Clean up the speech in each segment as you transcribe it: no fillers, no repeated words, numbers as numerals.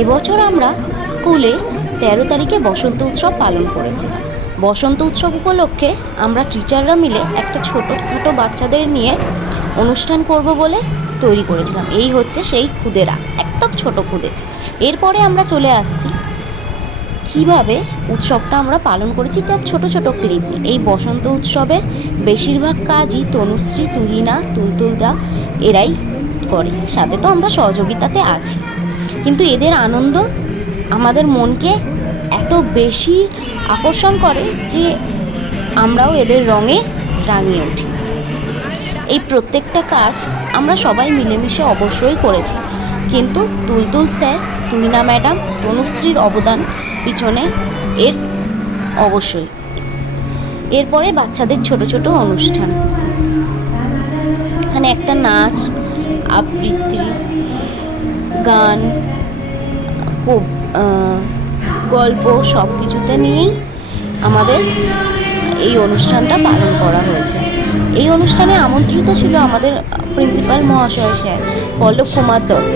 এবছর আমরা স্কুলে 13 তারিখে বসন্ত উৎসব পালন করেছিলাম। বসন্ত উৎসব উপলক্ষে আমরা টিচাররা মিলে একটা ছোটোখাটো বাচ্চাদের নিয়ে অনুষ্ঠান করব বলে তৈরি করেছিলাম। এই হচ্ছে সেই খুদেরা, একদম ছোট খুদে। এরপরে আমরা চলে আসছি কীভাবে উৎসবটা আমরা পালন করেছি তার ছোট ছোট ক্লিপ নিয়ে। এই বসন্ত উৎসবের বেশিরভাগ কাজই তনুশ্রী, তুহিনা, তুলতুলদা এরাই করে, সাথে তো আমরা সহযোগিতাতে আছি। কিন্তু এদের আনন্দ আমাদের মনকে এত বেশি আকর্ষণ করে যে আমরাও এদের রঙে রাঙিয়ে উঠি। এই প্রত্যেকটা কাজ আমরা সবাই মিলেমিশে অবশ্যই করেছি, কিন্তু তুলতুল স্যার, তুহিনা ম্যাডাম, তনুশ্রীর অবদান পিছনে এর অবশ্যই। এরপরে বাচ্চাদের ছোট ছোট অনুষ্ঠান, এখানে একটা নাচ, আবৃত্তি, গান, গল্প সব কিছুতে নিয়েই আমাদের এই অনুষ্ঠানটা পালন করা হয়েছে। এই অনুষ্ঠানে আমন্ত্রিত ছিল আমাদের প্রিন্সিপাল মহাশয় স্যার পল্লব কুমার দত্ত।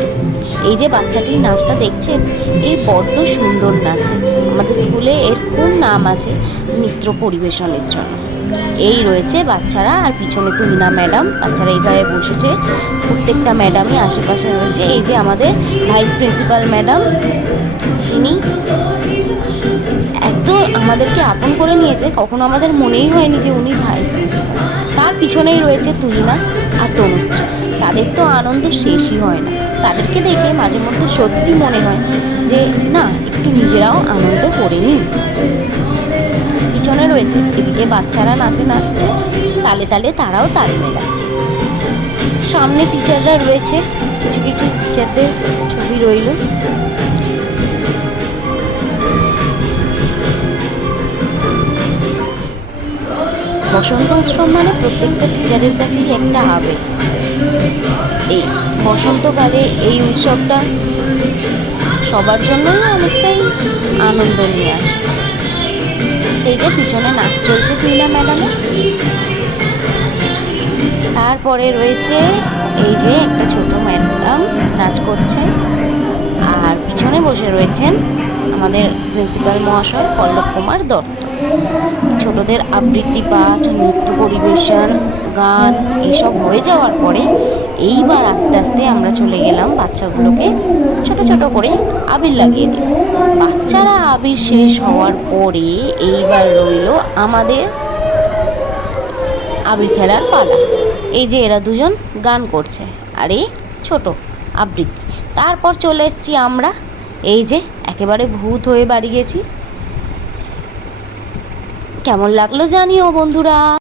এই যে বাচ্চাটির নাচটা দেখছেন, এই বড্ড সুন্দর নাচে। আমাদের স্কুলে এর খুব নাম আছে নৃত্য পরিবেশনের জন্য। এই রয়েছে বাচ্চারা, আর পিছনে তুহিনা ম্যাডাম। বাচ্চারা এইভাবে বসেছে, প্রত্যেকটা ম্যাডামই আশেপাশে রয়েছে। এই যে আমাদের ভাইস প্রিন্সিপাল ম্যাডাম, তিনি এত আমাদেরকে আপন করে নিয়েছে, কখনো আমাদের মনেই হয়নি যে উনি ভাইস প্রিন্সিপাল। তার পিছনেই রয়েছে তুহিনা আর তনুশ্রী। তাদের তো আনন্দ শেষই হয় না। তাদেরকে দেখে মাঝে মধ্যে সত্যি মনে হয় যে না, একটু নিজেরাও আনন্দ করে নিই। পিছনে রয়েছে, এদিকে বাচ্চারা নাচছে, তালে তালে তারাও তাল মেলাচ্ছে। সামনে টিচাররা রয়েছে, কিছু কিছু টিচারদের ছবি রইল। বসন্ত উৎসব মানে প্রত্যেকটা টিচারের কাছেই একটা আবেগ। এই বসন্তকালে এই উৎসবটা সবার জন্যই অনেকটাই আনন্দ নিয়ে আসে। সেই যে পিছনে নাচ চলছে তুহিনা ম্যাডামের। তারপরে রয়েছে এই যে একটা ছোট ম্যাডাম নাচ করছেন, আর পিছনে বসে রয়েছেন আমাদের প্রিন্সিপাল মহাশয় পল্লব কুমার দত্ত। ছোটদের আবৃত্তি পাঠ, নৃত্য পরিবেশন, গান এসব হয়ে যাওয়ার পরে এইবার আস্তে আস্তে আমরা চলে গেলাম বাচ্চাগুলোকে ছোট ছোট করে আবির লাগিয়ে দিই। বাচ্চারা আবির শেষ হওয়ার পরে এইবার রইল আমাদের আবির খেলার পালা। এই যে এরা দুজন গান করছে, আর এই ছোট আবৃত্তি। তারপর চলে এসছি আমরা, এই যে একেবারে ভূত হয়ে বাড়ি গেছি। কেমন লাগলো জানিও বন্ধুরা।